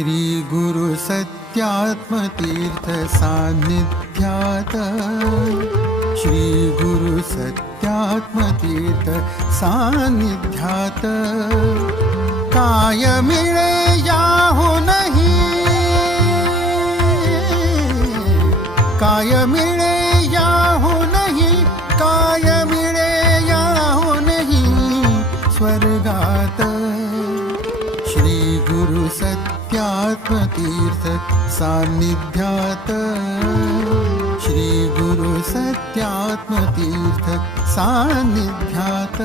श्री गुरु सत्यात्मतीर्थ सान्निध्यात श्री गुरु सत्यात्मतीर्थ सान्निध्यात काय मिळे याहू नहीं काय मिळे याहू नहीं काय मिळे याहू नहीं स्वर्गात श्री गुरु सत्यात्मतीर्थ सान्निध्यात श्री गुरु सत्यात्मतीर्थ सान्निध्यात।